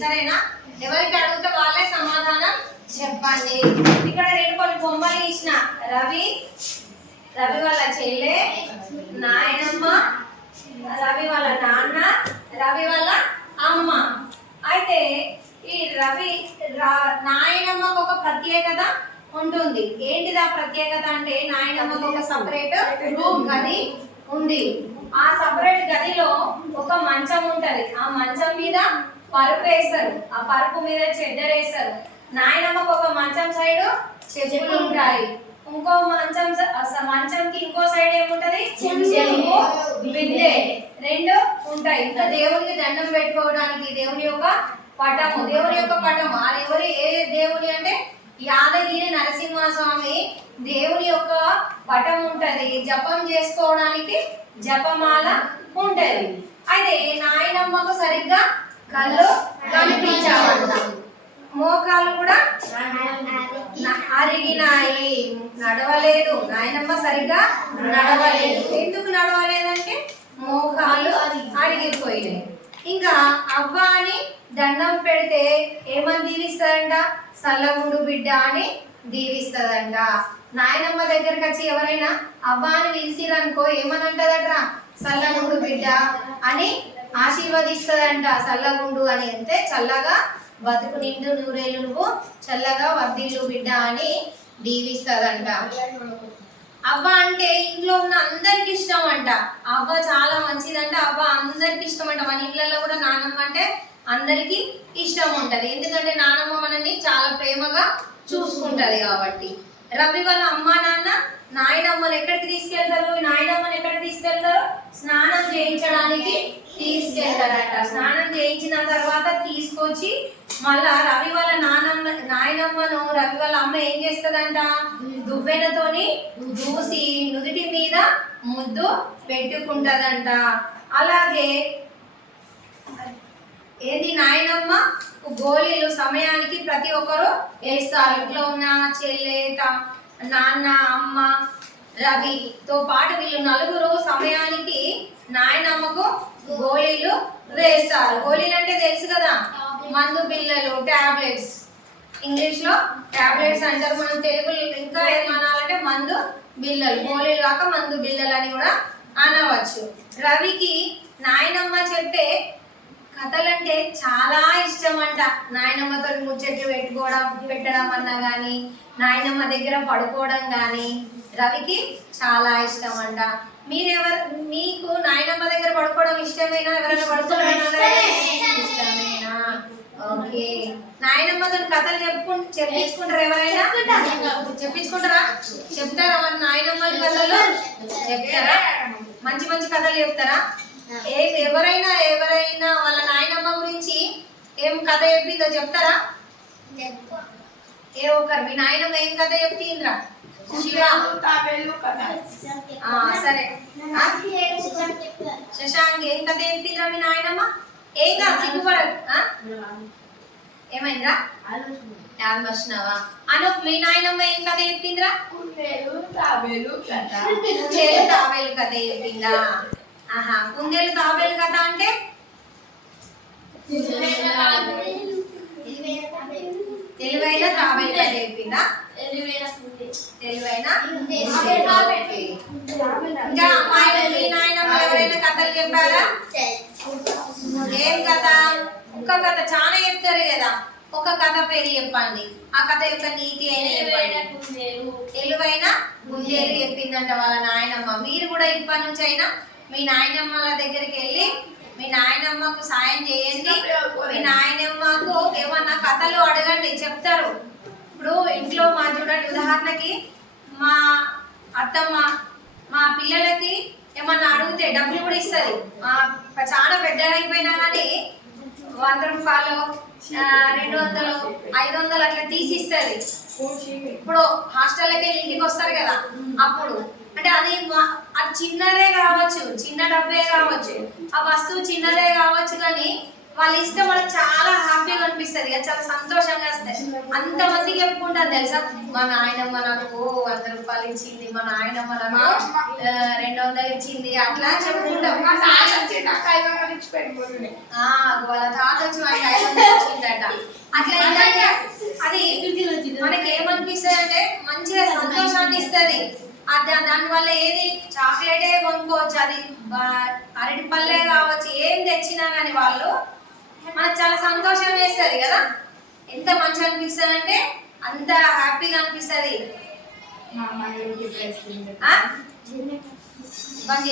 సరేనా? ఎవరికి అడిగితే వాళ్ళే సమాధానం చెప్పండి. ఇక్కడ రెండు కొన్ని బొమ్మలు ఇచ్చిన రవి రవి వాళ్ళ చెల్లె నాయనమ్మ రవి వాళ్ళ నాన్న రవి వాళ్ళ అమ్మ. అయితే ఈ రవి నాయనమ్మకు ఒక ప్రత్యేకత ఉంటుంది. ఏంటిది ఆ ప్రత్యేకత అంటే నాయనమ్మకు ఒక సపరేట్ రూమ్ గది ఉంది. ఆ సపరేట్ గదిలో ఒక మంచం ఉంటది. ఆ మంచం మీద పరుపు వేస్తారు. ఆ పరుపు మీద చెడ్డలు వేస్తారు. నాయనమ్మకు ఒక మంచం సైడ్ చెప్పులు ఉంటాయి. ఇంకో మంచం మంచంకి ఇంకో సైడ్ ఏముంటది? చెంబు. బిందె రెండు ఉంటాయి. ఇంకా దేవునికి దండం పెట్టుకోవడానికి దేవుని యొక్క పటము. దేవుని యొక్క పటము. ఆ ఎవరి ఏ దేవుని అంటే? యాదగిరి నరసింహస్వామి దేవుని యొక్క పటం ఉంటది. జపం చేసుకోవడానికి జపమాల ఉంటది. అయితే నాయనమ్మకు సరిగ్గా కళ్ళు కనిపించావంట మోకాలు కూడా అరిగినాయి. నడవలేదు. నాయనమ్మ సరిగ్గా నడవలేదు. ఎందుకు నడవలేదంటే మోకాలు అరిగిపోయినాయి. ఇంకా అవ్వ అని దండం పెడితే ఏమని దీవిస్తారంట? సల్లగుండు బిడ్డ అని దీవిస్తుందంట. నాయనమ్మ దగ్గరికి వచ్చి ఎవరైనా అవ్వ అని పిలిచిరనుకో ఏమని అంటదట్రా సల్లగుండు బిడ్డ అని ఆశీర్వదిస్తుందంట చల్లగుండు అని అంటే చల్లగా బతుకు నిండు నూరేళ్ళు నువ్వు చల్లగా వర్ధిల్లు బిడ్డ అని దీవిస్తుందంట. అవ్వ అంటే ఇంట్లో ఉన్న అందరికి ఇష్టం అంట అవ్వ చాలా మంచిదంట. అవ్వ అందరికి ఇష్టం అంట మన ఇళ్ళల్లో కూడా నానమ్మ అంటే అందరికి ఇష్టం ఉంటది ఎందుకంటే నానమ్మ మనల్ని చాలా ప్రేమగా చూసుకుంటది కాబట్టి. రవి వాళ్ళ అమ్మా నాన్న నాయనమ్మని ఎక్కడికి తీసుకెళ్తారు? నాయనమ్మని ఎక్కడ తీసుకెళ్తారు? స్నానం చేయించడానికి తీసుకెళ్తారట. స్నానం చేయించిన తర్వాత తీసుకొచ్చి మళ్ళా రవి వాళ్ళ నానమ్మ నాయనమ్మను రవి వాళ్ళ అమ్మ ఏం చేస్తుందంట? దువ్వెనతోని దూసి నుదుటి మీద ముద్దు పెట్టుకుంటదంట. అలాగే ఏంది నాయనమ్మ? గోళీలు సమయానికి ప్రతి ఒక్కరు వేస్తారు. ఇంట్లో ఉన్న చెల్లె నాన్న అమ్మ రవితో పాటు వీళ్ళు నలుగురు సమయానికి నాయనమ్మకు గోళీలు వేస్తారు. గోళీలు అంటే తెలుసు కదా? మందు బిళ్ళలు టాబ్లెట్స్. ఇంగ్లీష్లో టాబ్లెట్స్ అంటారు. మనం తెలుగులో ఇంకా ఏమనాలంటే మందు బిళ్ళలు గోళీలు కాక మందు బిళ్ళలు అని కూడా అనవచ్చు. రవికి నాయనమ్మ చెప్పే కథలంటే చాలా ఇష్టం అంట నాయనమ్మతో ముచ్చట్లు పెట్టుకోవడం పెట్టడం అన్నా కానీ నాయనమ్మ దగ్గర పడుకోవడం కానీ రవికి చాలా ఇష్టం అంట మీరెవరు మీకు నాయనమ్మ దగ్గర పడుకోవడం ఇష్టమేనా? ఎవరైనా పడుకోవడం ఇష్టమేనా? ఓకే. నాయనమ్మతో కథలు చెప్పుకు చెప్పించుకుంటారా ఎవరైనా? చెప్పించుకుంటారా? చెప్తారా మన నాయనమ్మ కథలు చెప్తారా? మంచి మంచి కథలు చెప్తారా? ఏ ఎవరైనా ఎవరైనా వాళ్ళ నాయనమ్మ గురించి ఏం కథ చెప్పిందో చెప్తారా? ఏ ఒక్కరు మీ నాయనమ్మ ఏం కథ ఆ, సరే. ఆ? శశాంక్ ఏం కథ చెప్పిండ్రా మీ నాయనమ్మ? ఏం కాదు సిగ్గుపడదు? ఏమైందిరా? అను మీ నాయనమ్మ ఏం కథ తాబేలు కథ చెప్పిందా? ఆహా కుందేలు తాబేలు కథ అంటే? తెలివైన తాబేలు. చెప్పిందా? తెలివైన. ఇంకా అమ్మాయిలు మీ నాయనమ్మ ఎవరైనా కథలు చెప్పారా? ఏం కథ? ఒక్క కథ చాలా చెప్తారు కదా. ఒక కథ పేరు చెప్పండి. ఆ కథ యొక్క నీతి అయినా చెప్పండి. తెలివైన గుండేలు చెప్పిందంట వాళ్ళ నాయనమ్మ. మీరు కూడా ఇప్పటి నుంచి అయినా మీ నాయనమ్మల దగ్గరికి వెళ్ళి మీ నాయనమ్మకు సాయం చేయండి. మీ నాయనమ్మకు ఏమన్నా కథలు అడగండి చెప్తారు. ఇప్పుడు ఇంట్లో మా చూడండి ఉదాహరణకి మా అత్తమ్మ మా పిల్లలకి ఏమన్నా అడిగితే డబ్బులు కూడా ఇస్తుంది. చాలా పెద్దగా కానీ వంద రూపాయలు రెండు వందలు ఐదు వందలు అట్లా తీసి ఇస్తుంది. ఇప్పుడు హాస్టల్కి వెళ్ళి ఇంటికి వస్తారు కదా అప్పుడు. అంటే అది అది చిన్నదే కావచ్చు చిన్న డబ్బే కావచ్చు. ఆ వస్తువు చిన్నదే కావచ్చు కానీ వాళ్ళు ఇస్తే మనకు చాలా హ్యాపీగా అనిపిస్తుంది చాలా సంతోషంగా వస్తాయి అంతమందికి చెప్పుకుంటాను తెలుసా? మా నాయనమ్మ నాకు వంద రూపాయలు ఇచ్చింది మా నాయనమ్మ నాకు రెండు వందలు ఇచ్చింది అట్లా చెప్పుకుంటాం. వాళ్ళ తాత వచ్చి ఐదు వందలు ఇచ్చిండట అట్లా ఏంటంటే అది మనకి ఏమనిపిస్తుంది అంటే మంచిగా సంతోషాన్ని ఇస్తుంది అది దానివల్ల ఏది? చాక్లెటే కొనుక్కోవచ్చు. అది అరటి పళ్ళే కావచ్చు. ఏం తెచ్చినా కానీ వాళ్ళు మనకు చాలా సంతోషం వేస్తుంది కదా. ఎంత మంచిగా అనిపిస్తుంది అంటే అంత హ్యాపీగా అనిపిస్తుంది. బంద్